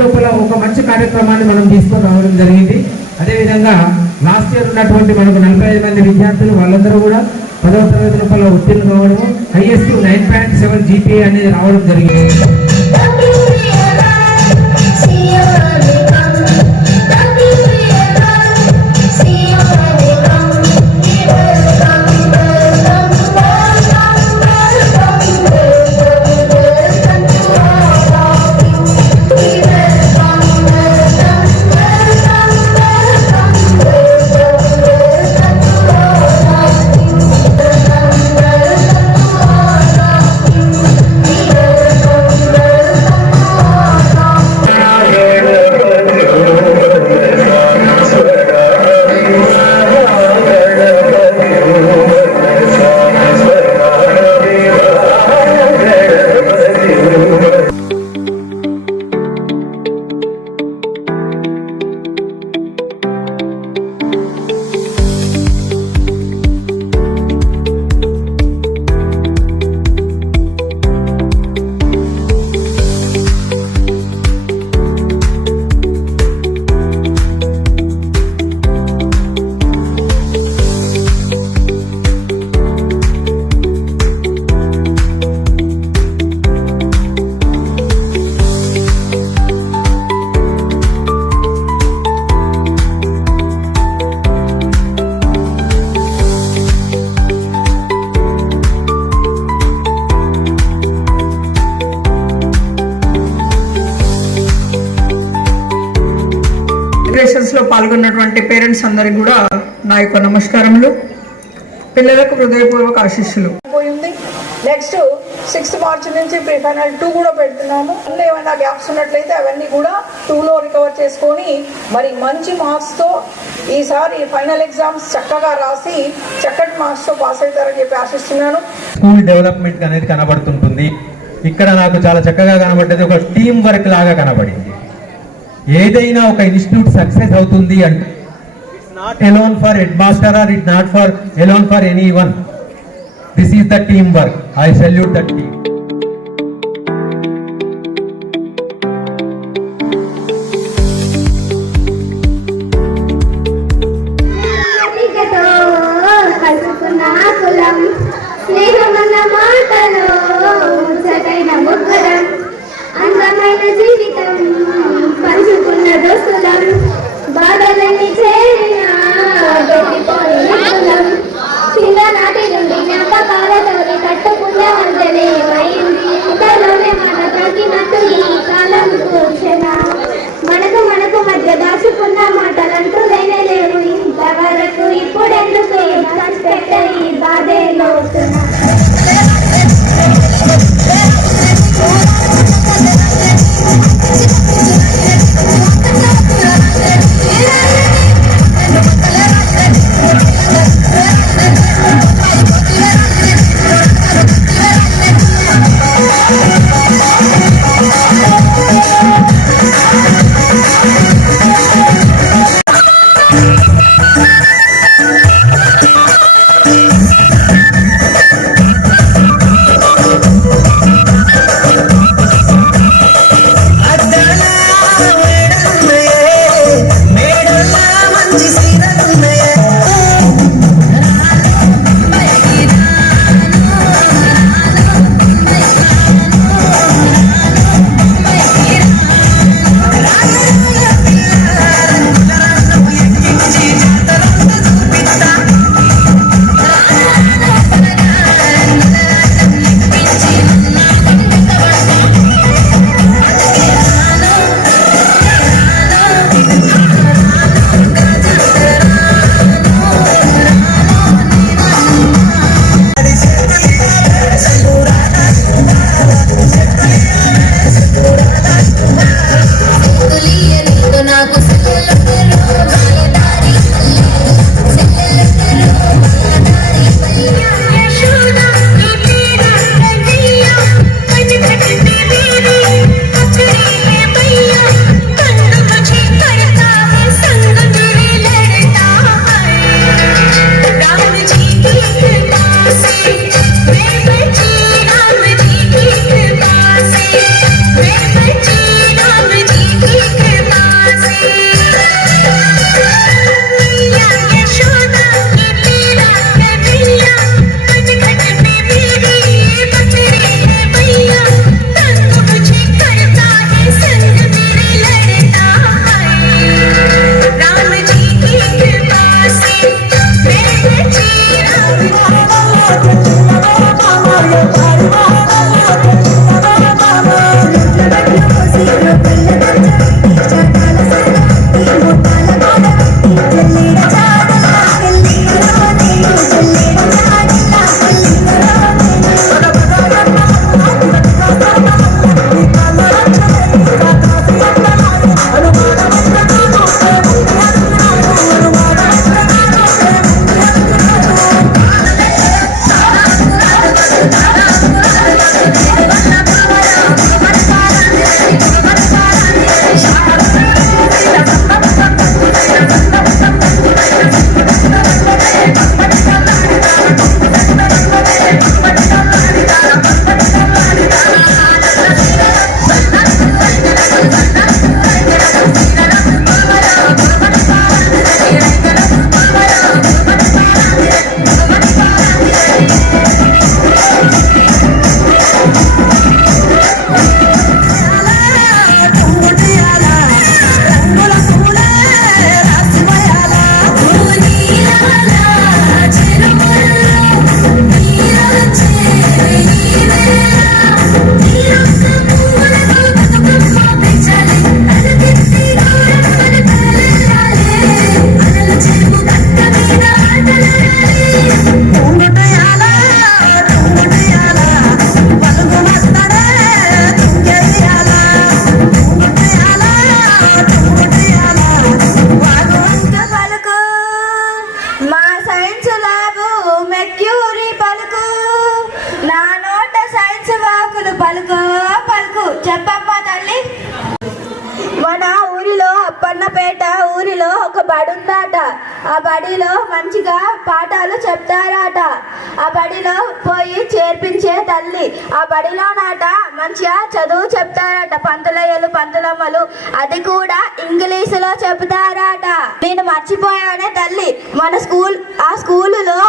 లోపల ఒక మంచి కార్యక్రమాన్ని మనం తీసుకొని రావడం జరిగింది. అదేవిధంగా లాస్ట్ ఇయర్ ఉన్నటువంటి మనకు 45 మంది విద్యార్థులు వాళ్ళందరూ కూడా 10వ తరగతి లోపల ఉత్తీర్ణం కావడము, హైయెస్ట్ 9.7 GPA అనేది రావడం జరిగింది. లో పాల్గొన్నటువంటి పేరెంట్స్ అందరికి కూడా నా యొక్క నమస్కారములు, పిల్లలకు హృదయపూర్వక ఆశీస్సులు. నెక్స్ట్ 6th March నుంచి ప్రీ ఫైనల్ 2 కూడా పెడుతున్నాము. అందులో ఏమైనా గ్యాప్స్ ఉన్నట్లయితే అవన్నీ కూడా 2లో రికవర్ చేసుకొని మరి మంచి మార్క్స్తో ఈసారి ఫైనల్ ఎగ్జామ్స్ చక్కగా రాసి చక్కటి మార్క్స్తో పాస్ అవుతారని చెప్పి ఆశిస్తున్నాను. స్కూల్ డెవలప్మెంట్ అనేది కనబడుతుంటుంది. ఇక్కడ నాకు చాలా చక్కగా కనబడ్డది, ఒక టీం వర్క్ లాగా కనబడింది. ఏదైనా ఒక ఇన్స్టిట్యూట్ సక్సెస్ అవుతుంది అంటే it's not alone for headmaster or it's not for alone for anyone. This is the team work. I salute the team. అందమైన జీవితం పంచుకున్న దోస్తులం, బాధలన్నీ చేరిన చిన్ననాటి నుండి జ్ఞాపకాలతోని కట్టుకున్న వంతనే అయింది. ఇంతలోనే మన తగ్గినట్టు ఈ కాలం కూర్చొనా, మనకు మధ్య దాచుకున్న మాటలంటూ లేనే లేవు ఇంతవరకు. ఇప్పుడెందుకు ఈ బాధే బడుందాట. ఆ బడిలో మంచిగా పాఠాలు చెప్తారట. ఆ బడిలో పోయి చేర్పించే తల్లి. ఆ బడిలో నాట మంచిగా చదువు చెప్తారట. పంతులయ్యలు పంతులమ్మలు అది కూడా ఇంగ్లీషులో చెప్తారట. నేను మర్చిపోయానే తల్లి, మన ఆ స్కూలులో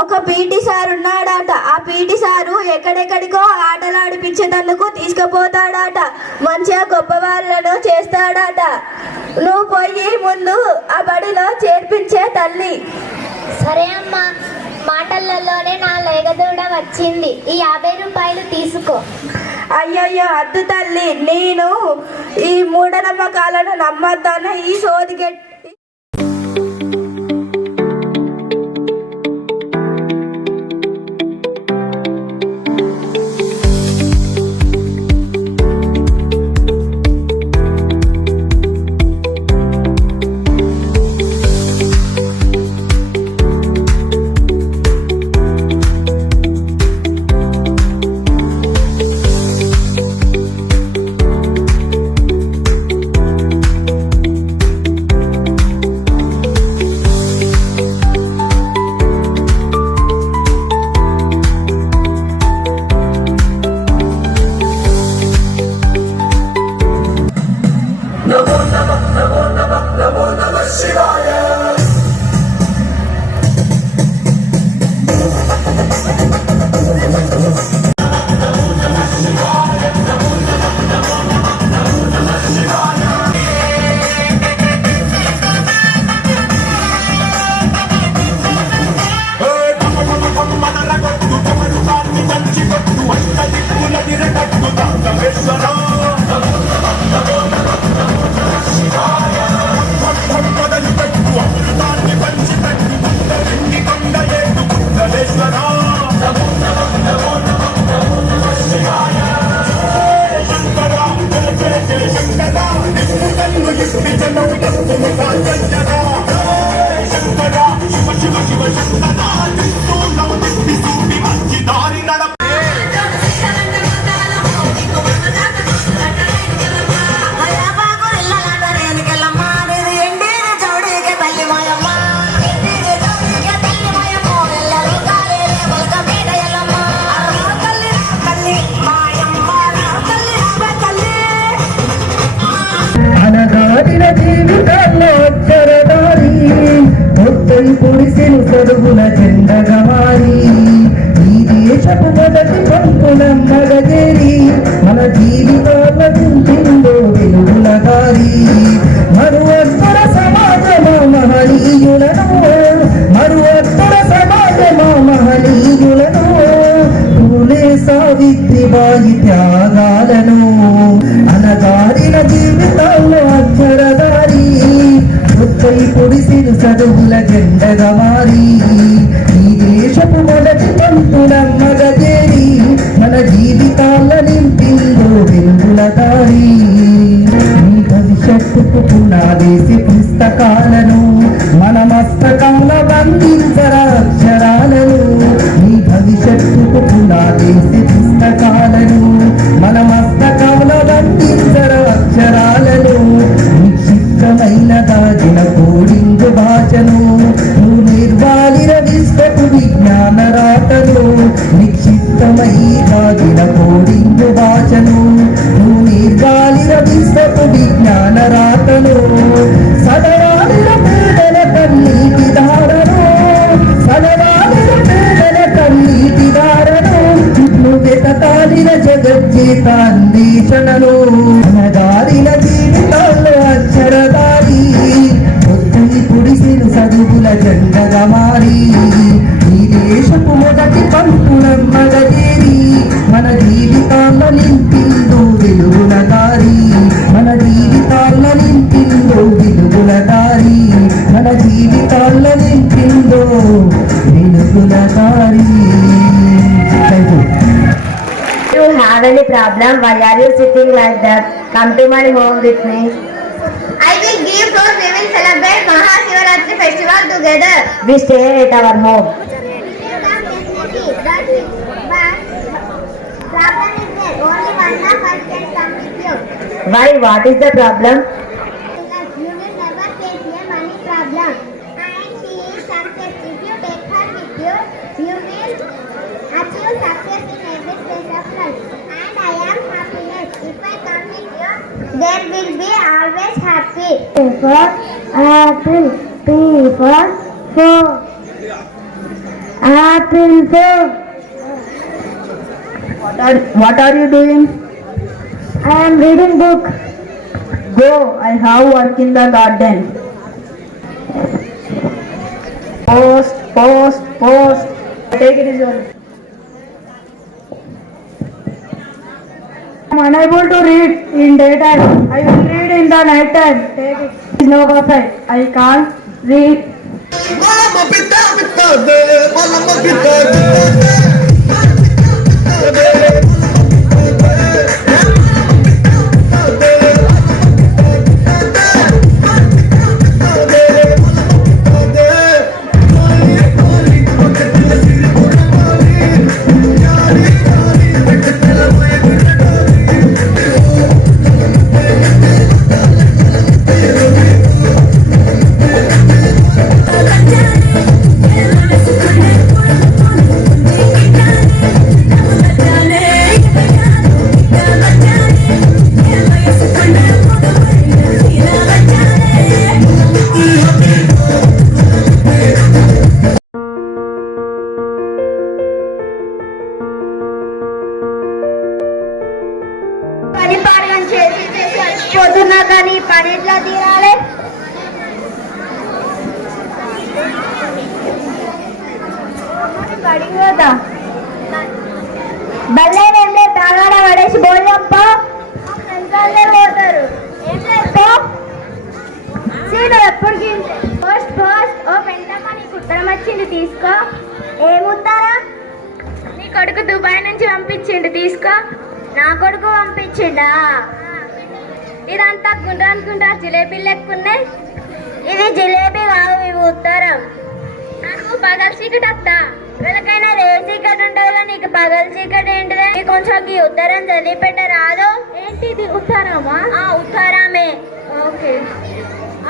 ఒక పీటీ సార్ ఉన్నాడట. ఆ పీటీ సారు ఎక్కడెక్కడికో ఆటలు ఆడిపించేందుకు తీసుకుపోతాడట. మంచిగా గొప్ప వాళ్ళను చేస్తాడట. నువ్వు పోయి ముందు ఆ బడిలో చేర్పించే తల్లి. సరే అమ్మా, మాటలలోనే నా లేగదూడ వచ్చింది. ఈ 50 రూపాయలు తీసుకో. అయ్యయ్యో అద్దు తల్లి, నేను ఈ మూఢనమ్మకాలను నమ్మొద్దాను. ఈ సోదిగెట్ ముప్పై పొడిసెను సరుగుల జెండగా మారి ఈ దేశపు మొదటి పంపునమ్మగ చేరి మన జీవితాల కుంటిందో వెలుగుల దారి మరువత్తుల సమాజమా మహనీయులను మరువత్తుల సమాజమా మహనీయులను పూలే సావిత్రిబాయి త్యాగాలను అనగారిన జీవితాల్లో అక్షరదారి ముప్పై పొడిసిను చదువుల జెండగా మారి ఈ దేశపు మొదటి పంతులమ్మగ చేరి మన జీవితాల నింపిందో వెలుగుల దారి ఈ భవిష్యత్తుకు పునాదేసి పుస్తకాలను మన మస్తకంలో బంధించరా అక్షరాలను ఈ భవిష్యత్తుకు పునాదేసి పుస్తకాలను మన మస్తకంలో బంధించరా అక్షరాలను నిక్షిప్తమైన దాచిన కోడింగు భాషను నువ్వు నిర్వాలిన విశ్వపు విజ్ఞాన రాతను నిక్షిప్తమై దాచిన కోడింగు భాషను నువ్వు నిర్వాలిన విశ్వపు విజ్ఞాన రాతను సదవాలిన పేదల కన్నీటి ధారను సదవాలిన పేదల కన్నీటి ధారను నువ్వెతకాలిన జగజ్జీత అన్వేషణను అనగారిన జీవితాల్లో అక్షరదారి ముప్పై పొడిసెను చదువుల జెండగా మారి ఈ దేశపు మొదటి పంపునమ్మగ చేరి మన జీవితాల్లో నింపిందో వెలుగుల దారి మన జీవితాల్లో నింపిందో వెలుగుల దారి మన జీవితాల్లో నింపిందో వెలుగుల దారి. Thank you. You have any problem? Why are you sitting like that? Come to my home with me. I will give fruit. We will celebrate Mahashivaratri festival together. We stay at our home. Problem is there. Only one of us can come with you. Why? What is the problem? You will never face a money problem. And she is success. If you take her with you, you will achieve success in every stage of life. And I am happiness. If I come with you, there will be always happy. A for apple. P for four. Apple four. What are you doing? I am reading book. Go, I have work in the garden. Post, post, post. Take it easy. I am unable to read in daytime. I will read in the night time. Take it. No perfect. I can't read. పని పాడడం చేసి చేసి అలసిపోతున్నా కానీ పని ఎట్లా తీరాలి? పడిపోతా బల్లేనేంలే తాగాడ పడేసి బోల్లంపో ఫ్రెండ్స్ పోతారు. ఏం లేదు సీను ఎప్పటికి పోస్ట్ పోస్ట్. ఓ పెంటమ్మ నీకు ఉత్తరం వచ్చింది తీసుకో. ఏం ఉత్తరం? నీ కొడుకు దుబాయ్ నుంచి పంపించిండు తీసుకో. నా కొడుకు పంపించిండా? ఇదంతా గుండ్రా జిలేబీ లెక్కున్నాయి. ఇది జిలేబీ కాదు, ఇవి ఉత్తరం. నాకు పగల చీకటి వస్తా. వీళ్ళకైనా రే చీకటి ఉండదు, నీకు పగల చీకటి ఏంటిదే? నీకు కొంచెం ఈ ఉత్తరం చదివి పెట్ట రాదు? ఏంటిది ఉత్తరమా? ఉత్తరమే. ఓకే.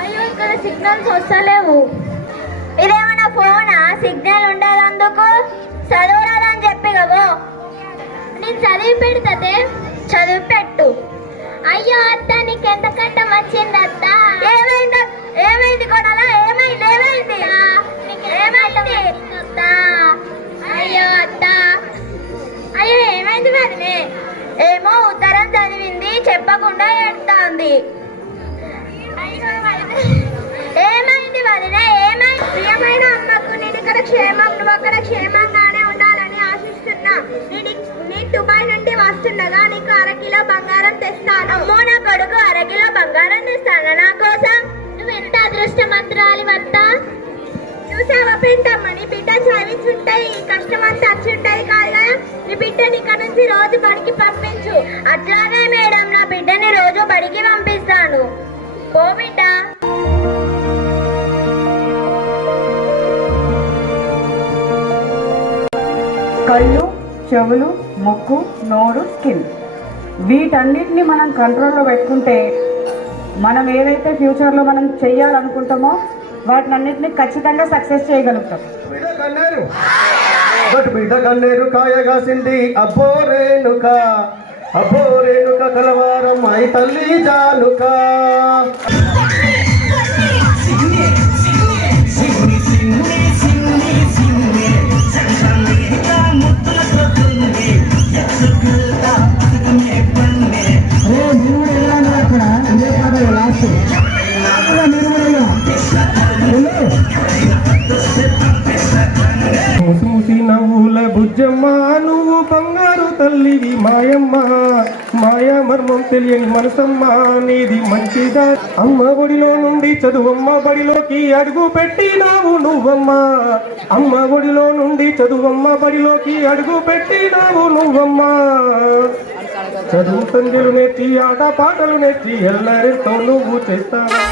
అయ్యో ఇక్కడ సిగ్నల్స్ వస్తలేవు. ఇదేమన్నా ఫోనా? సిగ్నల్ ఉండదు అందుకు. చదువురాదని చెప్పి కబో. నేను చదివి పెడతాతే. చదివి పెట్టు. అయ్యో అత్త నీకెంత కట్టం వచ్చింది అత్త? ఏమైంది కొడాలా? ఏమైంది? ఏమైంది అయ్యో అత్త అయ్యో ఏమైంది వదినే ఏమో ఉత్తరం చదివింది చెప్పకుండా ఏడుతోంది ఏమైంది వదినే ఏమైంది ప్రియమైన అమ్మకు నేను ఇక్కడ క్షేమం నువ్వు అక్కడ క్షేమంగానే ఉండాలని ఆశిస్తున్నా నేను దుబాయ్ నుండి వస్తుండగా నీకు 1/2 కిలో బంగారం తెస్తాను అమ్మో నా కొడుకు 1/2 కిలో బంగారం తెస్తాను నా కోసం నువ్వు ఎంత అదృష్టమంతురాలి వత్త చూసావా పెంటమ్మ నీ బిడ్డ చదివించుంటాయి కష్టం అంతా వచ్చుంటాయి కాదు కదా నీ బిడ్డని ఇక్కడ నుంచి రోజు బడికి పంపించు అట్లాగే మేడం నా బిడ్డని రోజు బడికి పంపిస్తాను పో బిడ్డ కళ్ళు చెవులు ముక్కు నోరు స్కిన్ వీటన్నిటిని మనం కంట్రోల్లో పెట్టుకుంటే మనం ఏదైతే ఫ్యూచర్లో మనం చెయ్యాలనుకుంటామో వాటిని అన్నిటిని ఖచ్చితంగా సక్సెస్ చేయగలుగుతాం. బిడ్డ కన్నేరు కాయగాసింది అబ్బో రేణుక కలవారం అయి తల్లి జానుక ముసి నవ్వుల బుజ్జమ్మ నువ్వు బంగారు తల్లివి మాయమ్మ మాయా మర్మం తెలియని మనసమ్మ నీది మంచిదా అమ్మ ఒడిలో నుండి చదువమ్మ బడిలోకి అడుగు పెట్టినావు నువ్వమ్మ అమ్మ ఒడిలో నుండి చదువమ్మ బడిలోకి అడుగు పెట్టినావు నువ్వమ్మ చదువు సంధ్యలు నేర్చి ఆట పాటలు నేర్చి ఎల్లరితో నువ్వు చేస్తావా